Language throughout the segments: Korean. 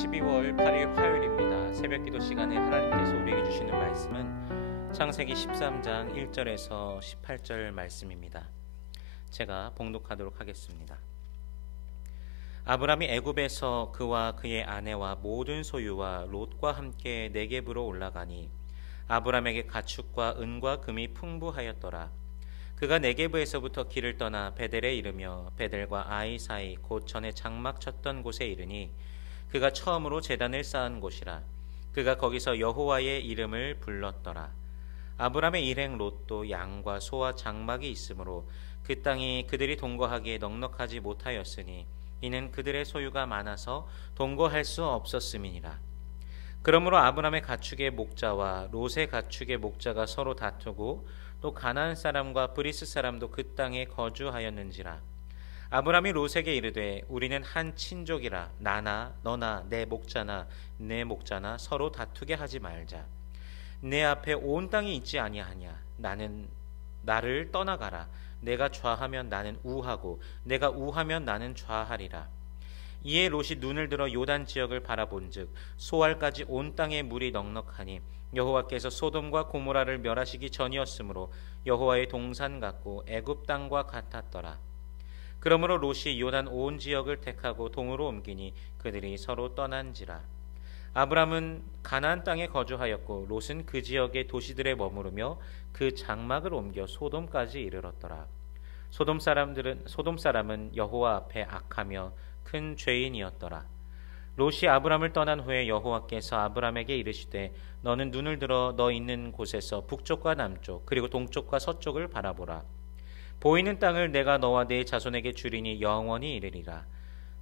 12월 8일 화요일입니다. 새벽기도 시간에 하나님께서 우리에게 주시는 말씀은 창세기 13장 1절에서 18절 말씀입니다. 제가 봉독하도록 하겠습니다. 아브람이 애굽에서 그와 그의 아내와 모든 소유와 롯과 함께 네겝으로 올라가니 아브람에게 가축과 은과 금이 풍부하였더라. 그가 네겝에서부터 길을 떠나 베델에 이르며 베델과 아이 사이 곧 전에 장막 쳤던 곳에 이르니 그가 처음으로 제단을 쌓은 곳이라. 그가 거기서 여호와의 이름을 불렀더라. 아브람의 일행 롯도 양과 소와 장막이 있으므로 그 땅이 그들이 동거하기에 넉넉하지 못하였으니 이는 그들의 소유가 많아서 동거할 수 없었음이니라. 그러므로 아브람의 가축의 목자와 롯의 가축의 목자가 서로 다투고 또 가나안 사람과 브리스 사람도 그 땅에 거주하였는지라. 아브람이 롯에게 이르되 우리는 한 친족이라 나나 너나 내 목자나 내 목자나 서로 다투게 하지 말자. 내 앞에 온 땅이 있지 아니하냐. 나를 떠나가라. 내가 좌하면 나는 우하고 내가 우하면 나는 좌하리라. 이에 롯이 눈을 들어 요단 지역을 바라본즉 소알까지 온 땅에 물이 넉넉하니 여호와께서 소돔과 고모라를 멸하시기 전이었으므로 여호와의 동산 같고 애굽 땅과 같았더라. 그러므로 롯이 요단 온 지역을 택하고 동으로 옮기니 그들이 서로 떠난지라. 아브람은 가나안 땅에 거주하였고 롯은 그 지역의 도시들에 머무르며 그 장막을 옮겨 소돔까지 이르렀더라. 소돔 사람은 여호와 앞에 악하며 큰 죄인이었더라. 롯이 아브람을 떠난 후에 여호와께서 아브람에게 이르시되 너는 눈을 들어 너 있는 곳에서 북쪽과 남쪽 그리고 동쪽과 서쪽을 바라보라. 보이는 땅을 내가 너와 네 자손에게 주리니 영원히 이르리라.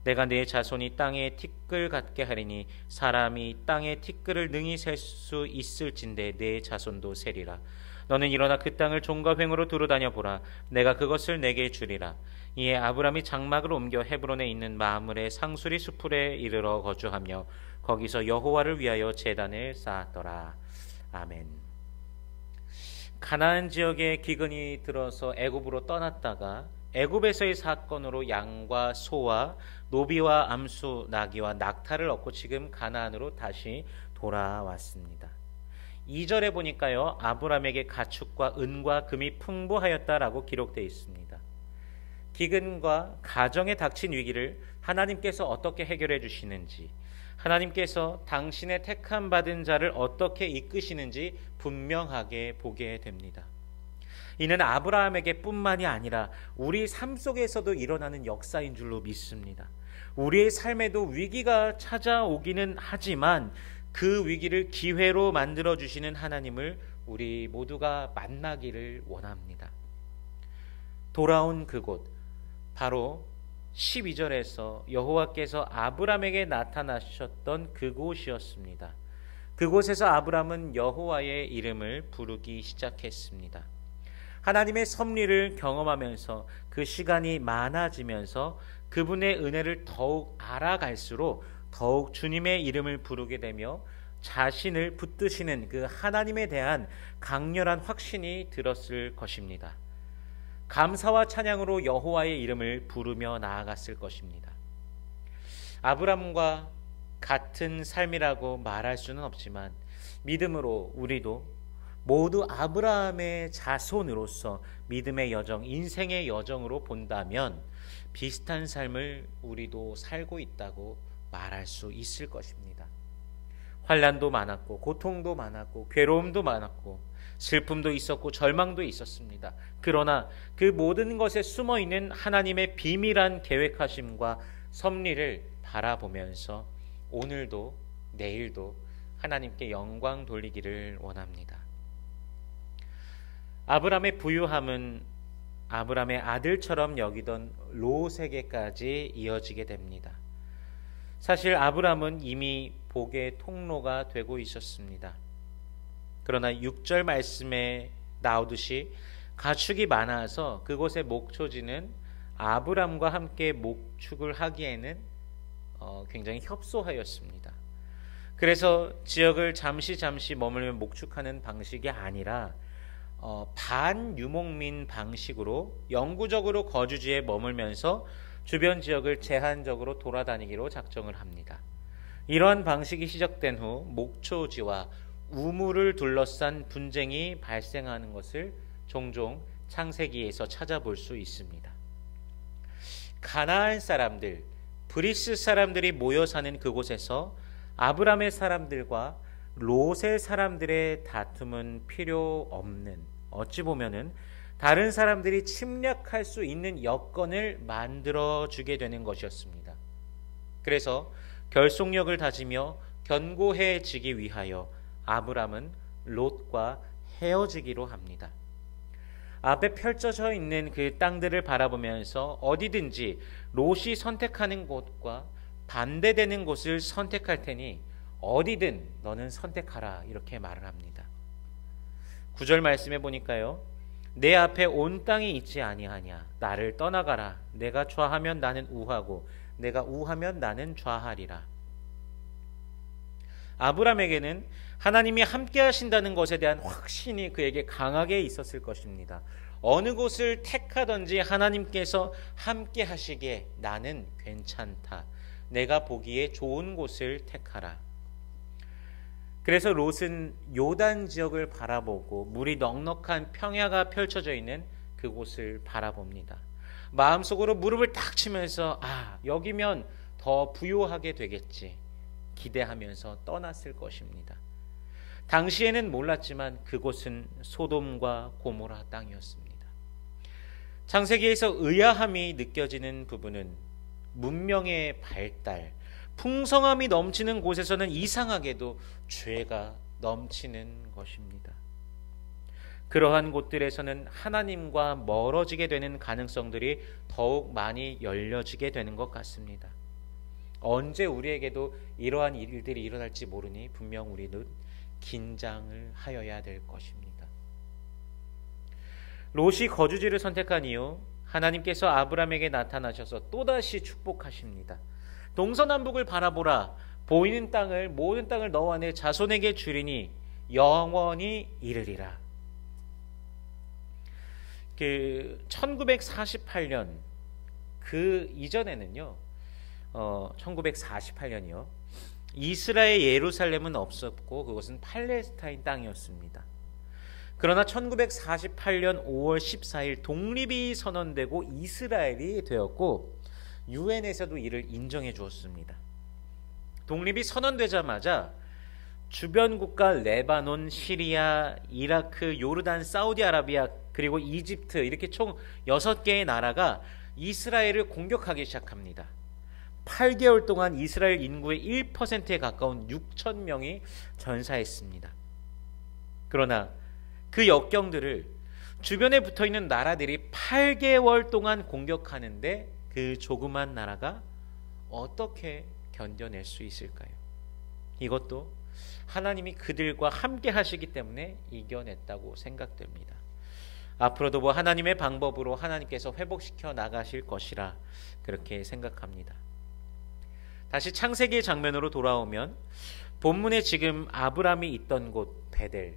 내가 네 자손이 땅에 티끌 같게 하리니 사람이 땅에 티끌을 능히 셀 수 있을진대 네 자손도 세리라. 너는 일어나 그 땅을 종과 횡으로 두루다녀 보라. 내가 그것을 내게 주리라. 이에 아브람이 장막을 옮겨 헤브론에 있는 마므레 상수리 수풀에 이르러 거주하며 거기서 여호와를 위하여 제단을 쌓았더라. 아멘. 가나안 지역에 기근이 들어서 애굽으로 떠났다가 애굽에서의 사건으로 양과 소와 노비와 암수, 나귀와 낙타를 얻고 지금 가나안으로 다시 돌아왔습니다. 2절에 보니까요, 아브람에게 가축과 은과 금이 풍부하였다라고 기록되어 있습니다. 기근과 가정에 닥친 위기를 하나님께서 어떻게 해결해 주시는지, 하나님께서 당신의 택함 받은 자를 어떻게 이끄시는지 분명하게 보게 됩니다. 이는 아브라함에게 뿐만이 아니라 우리 삶 속에서도 일어나는 역사인 줄로 믿습니다. 우리의 삶에도 위기가 찾아오기는 하지만 그 위기를 기회로 만들어 주시는 하나님을 우리 모두가 만나기를 원합니다. 돌아온 그곳, 바로 12절에서 여호와께서 아브람에게 나타나셨던 그곳이었습니다. 그곳에서 아브람은 여호와의 이름을 부르기 시작했습니다. 하나님의 섭리를 경험하면서 그 시간이 많아지면서 그분의 은혜를 더욱 알아갈수록 더욱 주님의 이름을 부르게 되며 자신을 붙드시는 그 하나님에 대한 강렬한 확신이 들었을 것입니다. 감사와 찬양으로 여호와의 이름을 부르며 나아갔을 것입니다. 아브람과 같은 삶이라고 말할 수는 없지만 믿음으로 우리도 모두 아브라함의 자손으로서 믿음의 여정, 인생의 여정으로 본다면 비슷한 삶을 우리도 살고 있다고 말할 수 있을 것입니다. 환난도 많았고 고통도 많았고 괴로움도 많았고 슬픔도 있었고 절망도 있었습니다. 그러나 그 모든 것에 숨어있는 하나님의 비밀한 계획하심과 섭리를 바라보면서 오늘도 내일도 하나님께 영광 돌리기를 원합니다. 아브람의 부유함은 아브람의 아들처럼 여기던 롯에게까지 이어지게 됩니다. 사실 아브람은 이미 복의 통로가 되고 있었습니다. 그러나 6절 말씀에 나오듯이 가축이 많아서 그곳의 목초지는 아브람과 함께 목축을 하기에는 굉장히 협소하였습니다. 그래서 지역을 잠시 머물며 목축하는 방식이 아니라 반유목민 방식으로 영구적으로 거주지에 머물면서 주변 지역을 제한적으로 돌아다니기로 작정을 합니다. 이러한 방식이 시작된 후 목초지와 우물을 둘러싼 분쟁이 발생하는 것을 종종 창세기에서 찾아볼 수 있습니다. 가나안 사람들, 브리스 사람들이 모여 사는 그곳에서 아브람의 사람들과 롯의 사람들의 다툼은 필요 없는, 어찌 보면은 다른 사람들이 침략할 수 있는 여건을 만들어주게 되는 것이었습니다. 그래서 결속력을 다지며 견고해지기 위하여 아브람은 롯과 헤어지기로 합니다. 앞에 펼쳐져 있는 그 땅들을 바라보면서 어디든지 롯이 선택하는 곳과 반대되는 곳을 선택할 테니 어디든 너는 선택하라, 이렇게 말을 합니다. 9절 말씀해 보니까요, 내 앞에 온 땅이 있지 아니하냐, 나를 떠나가라. 내가 좌하면 나는 우하고 내가 우하면 나는 좌하리라. 아브람에게는 하나님이 함께 하신다는 것에 대한 확신이 그에게 강하게 있었을 것입니다. 어느 곳을 택하든지 하나님께서 함께 하시기에 나는 괜찮다. 내가 보기에 좋은 곳을 택하라. 그래서 롯은 요단 지역을 바라보고 물이 넉넉한 평야가 펼쳐져 있는 그곳을 바라봅니다. 마음속으로 무릎을 딱 치면서 여기면 더 부유하게 되겠지 기대하면서 떠났을 것입니다. 당시에는 몰랐지만 그곳은 소돔과 고모라 땅이었습니다. 창세기에서 의아함이 느껴지는 부분은 문명의 발달, 풍성함이 넘치는 곳에서는 이상하게도 죄가 넘치는 것입니다. 그러한 곳들에서는 하나님과 멀어지게 되는 가능성들이 더욱 많이 열려지게 되는 것 같습니다. 언제 우리에게도 이러한 일들이 일어날지 모르니 분명 우리는 긴장을 하여야 될 것입니다. 롯이 거주지를 선택한 이후 하나님께서 아브람에게 나타나셔서 또다시 축복하십니다. 동서남북을 바라보라. 보이는 땅을, 모든 땅을 너와 내 자손에게 주리니 영원히 이르리라. 1948년 그 이전에는요, 1948년이요, 이스라엘 예루살렘은 없었고 그것은 팔레스타인 땅이었습니다. 그러나 1948년 5월 14일 독립이 선언되고 이스라엘이 되었고 유엔에서도 이를 인정해 주었습니다. 독립이 선언되자마자 주변 국가 레바논, 시리아, 이라크, 요르단, 사우디아라비아 그리고 이집트 이렇게 총 6개의 나라가 이스라엘을 공격하기 시작합니다. 8개월 동안 이스라엘 인구의 1%에 가까운 6천 명이 전사했습니다. 그러나 그 역경들을 주변에 붙어있는 나라들이 8개월 동안 공격하는데 그 조그만 나라가 어떻게 견뎌낼 수 있을까요? 이것도 하나님이 그들과 함께 하시기 때문에 이겨냈다고 생각됩니다. 앞으로도 하나님의 방법으로 하나님께서 회복시켜 나가실 것이라 그렇게 생각합니다. 다시 창세기의 장면으로 돌아오면 본문에 지금 아브람이 있던 곳 베델,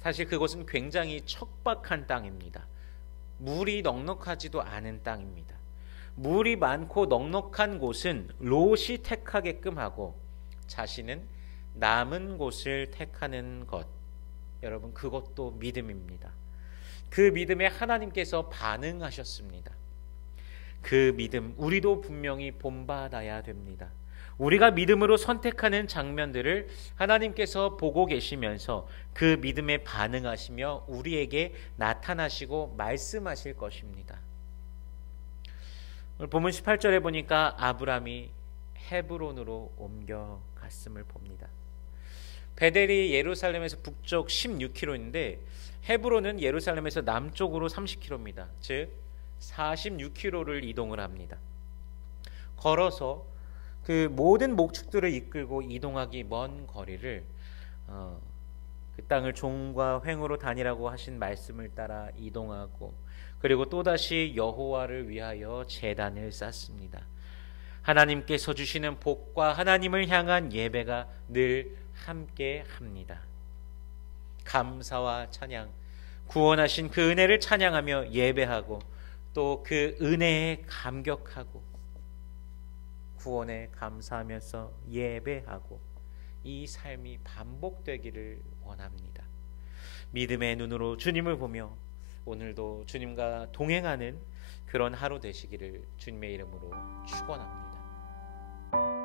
사실 그곳은 굉장히 척박한 땅입니다. 물이 넉넉하지도 않은 땅입니다. 물이 많고 넉넉한 곳은 롯이 택하게끔 하고 자신은 남은 곳을 택하는 것, 여러분 그것도 믿음입니다. 그 믿음에 하나님께서 반응하셨습니다. 그 믿음 우리도 분명히 본받아야 됩니다. 우리가 믿음으로 선택하는 장면들을 하나님께서 보고 계시면서 그 믿음에 반응하시며 우리에게 나타나시고 말씀하실 것입니다. 오늘 본문 18절에 보니까 아브람이 헤브론으로 옮겨갔음을 봅니다. 베델이 예루살렘에서 북쪽 16km인데 헤브론은 예루살렘에서 남쪽으로 30km입니다. 즉 46km를 이동을 합니다. 걸어서 그 모든 목축들을 이끌고 이동하기 먼 거리를 그 땅을 종과 횡으로 다니라고 하신 말씀을 따라 이동하고 그리고 또다시 여호와를 위하여 제단을 쌓습니다. 하나님께서 주시는 복과 하나님을 향한 예배가 늘 함께 합니다. 감사와 찬양, 구원하신 그 은혜를 찬양하며 예배하고 또 그 은혜에 감격하고 구원에 감사하면서 예배하고 이 삶이 반복되기를 원합니다. 믿음의 눈으로 주님을 보며 오늘도 주님과 동행하는 그런 하루 되시기를 주님의 이름으로 축원합니다.